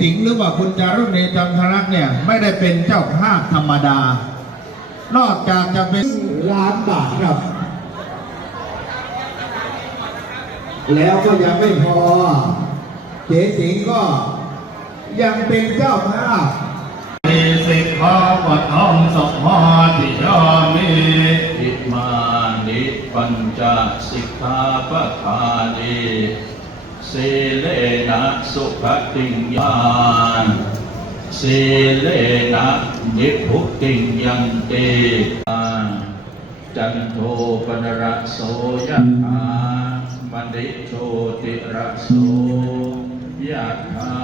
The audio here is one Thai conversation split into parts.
ติ๋งหรือว่าคุณจารุณีจันทรักเนี่ยไม่ได้เป็นเจ้าภาพธรรมดา นอกจากจะเป็นล้านบาทครับ แล้วก็ยังไม่พอ เจ๊สิงก็ยังเป็นเจ้าภาพมีสิกขาปัทองสมาธิยามิอิมานิปัญจสิกขาปทานิ สีเลนะสุขติงยานสีเลนะนิพุติงยังเติจันโทปนระโสยะถามณิโชติระโสยะถา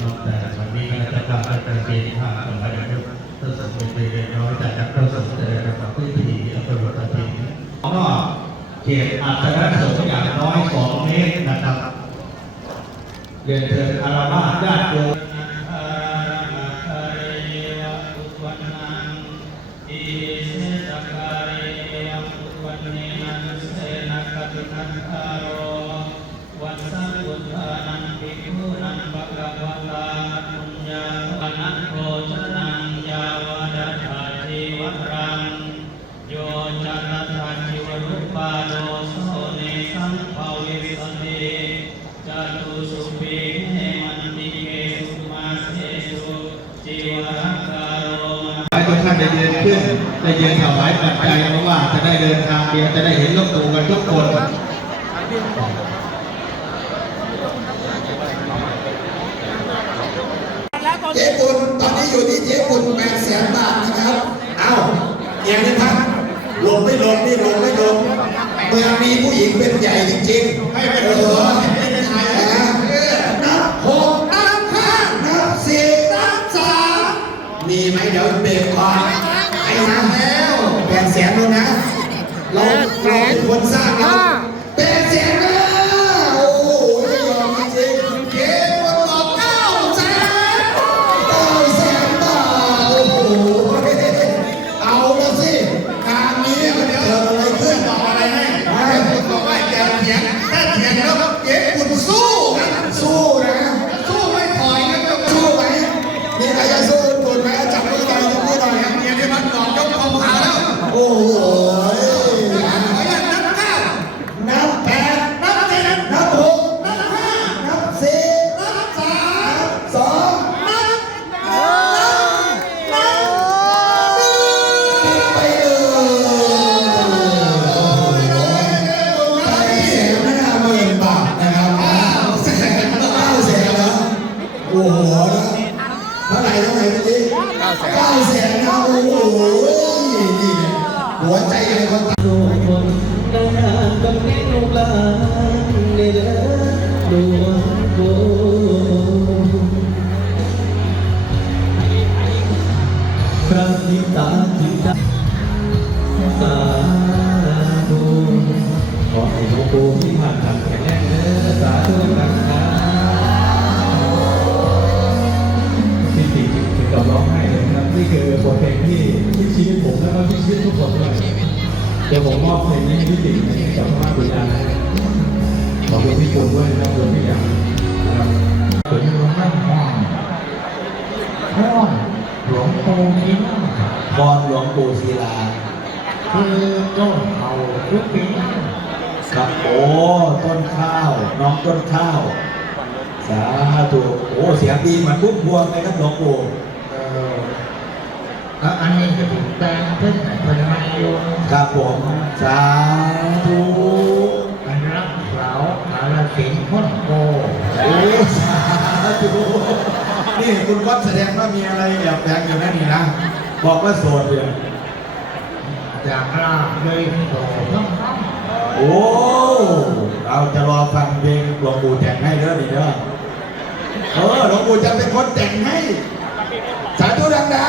น้อมจิตน้อมแต่วันนี้ก็จะกลับไปเป็นปีที่ห้าของพระเจ้าเพื่อสมเป็นปีน้อยแต่จะเพื่อสมเป็นกับพื้นที่อำเภอวัดตะพิก็เขตอาจจะสงอย่างน้อยสองเมตรนะครับเรียนเชิญคารวะญาติโยมวันานันโภชนังยาวดัฏฐาชีวรังโยจันทาชิวรุปาโลโสเนสังภาวิสันติจตุสุปีเนมันติกสุมาเสสุจิวรังกาโรให้ทุกท่านได้เดินขึ้นได้ยืนถวายปัจจัยเพราะว่าจะได้เดินทางเดียวจะได้เห็นลวงปู่กันทุกคน มมีไหมเดี๋ยวเบรกก่อนไอ้นะแล้วแปดแสนแล้วนะ เราเราเป็นคนสร้างเรา พี่ผ่านทางแข็งแรงเด้อสาธุนะครับพี่ติถึงกับร้องไห้เลยนะครับนี่คือบทเพลงที่ที่ชีวิตผมแล้วก็ที่ชีวิตทุกคนด้วยเดี๋ยวผมมอบเพลงนี้ให้พี่ติกับพระมาบุญญาขอบคุณพี่ปุ่นด้วยนะครับขอบคุณพี่อย่างนะครับถึงหลวงพ่อห้องห้องหลวงปู่ที่นั่งพรหลวงปู่ศิลาคือต้นเขาทุกปี ครับโอ้ต้นข้าว น้องต้นข้าว สาธุโอ้เสียงดีเหมือนพุ่มพวงเลยครับหลวงปู่เออแล้วอันนี้ก็ถูกแต่งขึ้นในพระนายนครับผมสาธุอันรักสาวอาลสิงห์พ้นโกโอ้สาธุนี่คุณวัดแสดงว่ามีอะไรแอบแฝงอยู่นั่นนี่นะ บอกว่าโสดเลยจากลาบเลยโสทั้งทั้ง โอ้เราจะรอฟังเพลงหลวงปู่แต่งให้เด้อดีเด้อเออหลวงปู่จะเป็นคนแต่งให้ สาธุดังดา